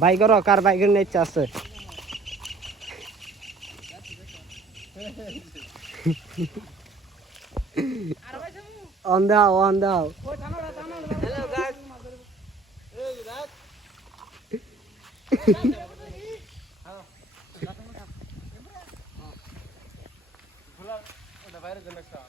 By করো কার বাইকের নিয়ে ইচ্ছা আছে? অন দাও অন দাও। হলে চল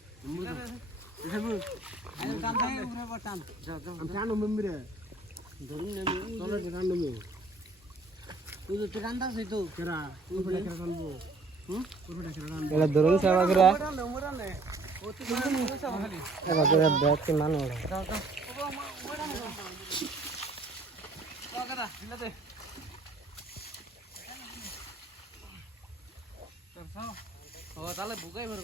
ধরুন আমি চলো টানো মে তুই তো টান থাকছিস তো কেরা উপরে কেরা টানবো হুম উপরে কেরা টানবো এটা ধরুন সেবা করে এবার করে ব্যাগ কি মানো ও, তাহলে বুকাই ভরো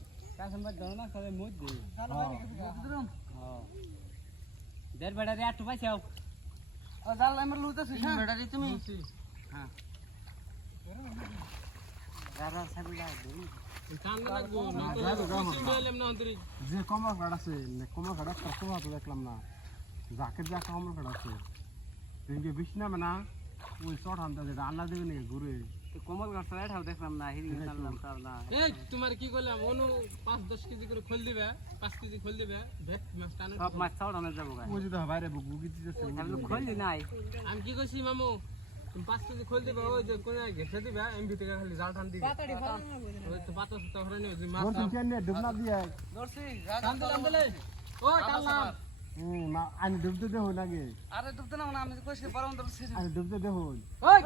ভাই ধর না খালে মুদ দে দেড় বেড়া রে আটু পাইছাও ও জাল আমার লুতাছিস বেড়া রে তুমি হ্যাঁ রারা সাবি যা কমা কাট আছে কমা কাট কমা তো দেখলাম না যাকে যা কমা কাট আছে বেশি না না ওই শর্ট আনতে যেটা দেবে নাকি ঘুরে কোমল গাছ রাইঠাও দেখলাম না হিরি চাললাম তার না এই তোমার কি করলাম? অনু পাঁচ দশ কেজি করে খোল দিবে পাঁচ কেজি খোল দিবে ভেট মাছ টানে সব মাছ যাব বাইরে দিতেছে আমি নাই। আমি কি করছি মামু? তুমি পাঁচ কেজি খোল দিবে ওই যে কোন ঘেসে দিবে এমবি থেকে খালি জাল টান দিবে। ওই তো পাতা সুতা ভরে নিয়ে ওই মাছ তুমি কেন ডুবনা দিয়ে? ধরছি টান দিলাম দিলে ও টানলাম। আমি ডুবতে দেহ নাকি আরে ডুবতে না আমি কইছি বরং ডুবতে দেহ। ওই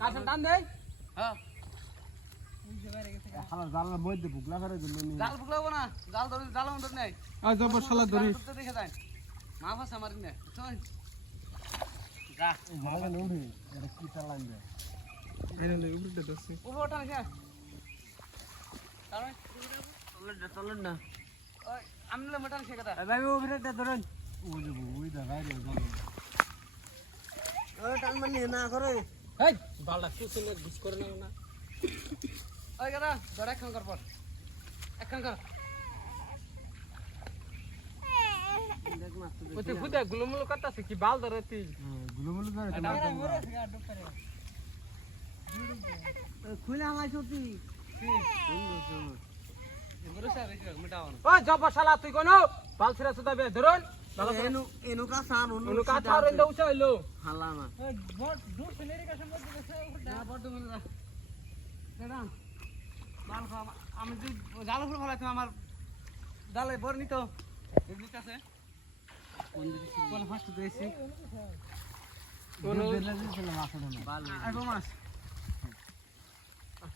কাছে টান দেই হ্যাঁ। খালা জালার মধ্যে করে দিল জাল বুকলাবো না জাল ধরে জাল ধরে নাই। আজ শালা ধরি দেখে মা মারি না চল যা। জালা নউড়ি এটা কি চালান দে এনে লে উপরে দছি উপরে ওঠা না তারপরে চলেন না চলেন না। ওই আমি নিলে মোটান সে কথা? ভাই ধরেন। ওই যে ওই দা বাইরে জানো ওই টান না করে। এই বালটা কুসুনে ঘুষ করে নাও না। ওই গেরা ধর একখান কর পর। একখান কর। ওই খুদে গুলমুল করতাছে কি? বাল ধরে তুই। করে খুলে আমার সত্যি শালা কোন? বাল ছিড়া সুদা বে ধরুন। না না না আমি তুই জাল উপরে ফেলাইছি আমার জালে বর নিত। আছে কোন ফার্স্ট দিয়েছি মাছ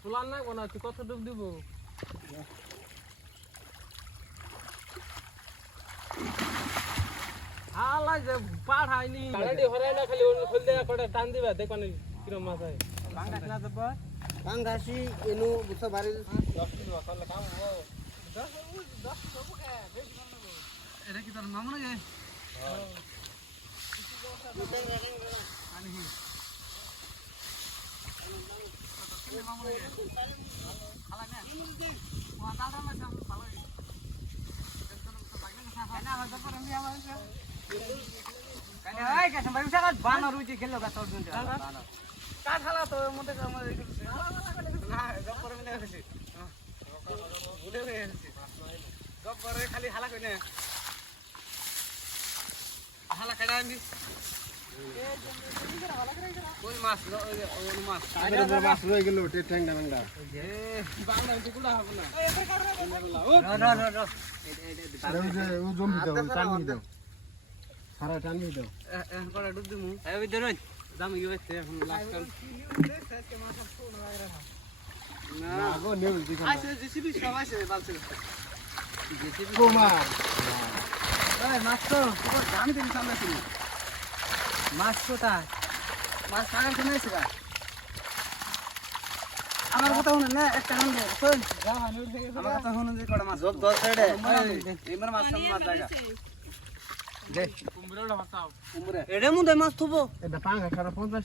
ফুলান নাই কোন কত ডুব দিব? হালা যে পাড়াইনি। কালাডি হরাই না খালি অনু খুল দে করে টান দিবা দেখো নি কিরম মাছ হয় বাঙ্গাস না দেব বাঙ্গাসি এনু বুঝা বাড়ি এটা কি তোর মামু নাকি? বানর উঠে খেলো গা তোর কাঠ হালা তো মধ্যে আমার না জব করে মিলে হয়ে খালি হালা কই না হালা কাটা আমি ওই মাছ ওই মাছ আগের যে মাছ রয়ে গেল ওটা ট্যাংটা ম্যাংটা বাংলা এগুলো হবে না র র র র আরে ও জমি দাও টানি দাও সারা টানি দাও। করে ডুব দিমু। এই ওই ধরুন দাম হচ্ছে এখন? লাস্ট কাল। না। গো নেউ দিকে আইছে জিসিবি সব আইছে বালছে জিসিবি গো এই মাছ তো তোর দাম দিন সামনে ছিল মাছ কোথায় মাছ সাগর কেন আছে ভাই আমার কথা শুনুন না একটা শুনুন শুন। আমার কথা শুনুন যে কটা মাছ। দশ সাইডে এবার মাছ সামনে মাছ জায়গা দে। কুমড়োটা বাঁচাও এড়ে মুদে মাছ থবো। এটা পাঙ্গা পঞ্চাশ